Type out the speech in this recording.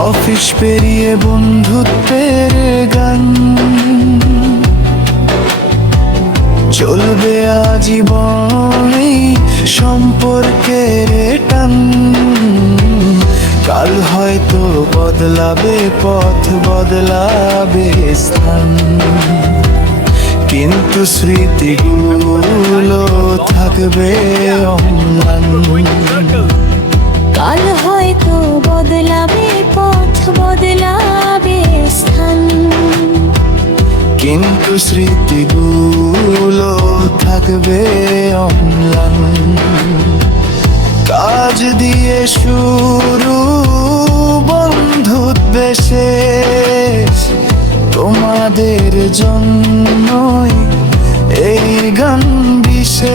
Office পেরিয়ে বন্ধুত্বের গান। চলবে আজীবন সম্পর্কের টান। কাল হয়তো বদলাবে, পথ বদলাবে স্থান। কিন্তু স্মৃতিগুলো থাকবে অম্লান। কিন্তু স্মৃতিগুলো থাকবে অম্লান। কাজ দিয়ে শুরু বন্ধু দেশে তোমাদের জন্যই এই গান বিশে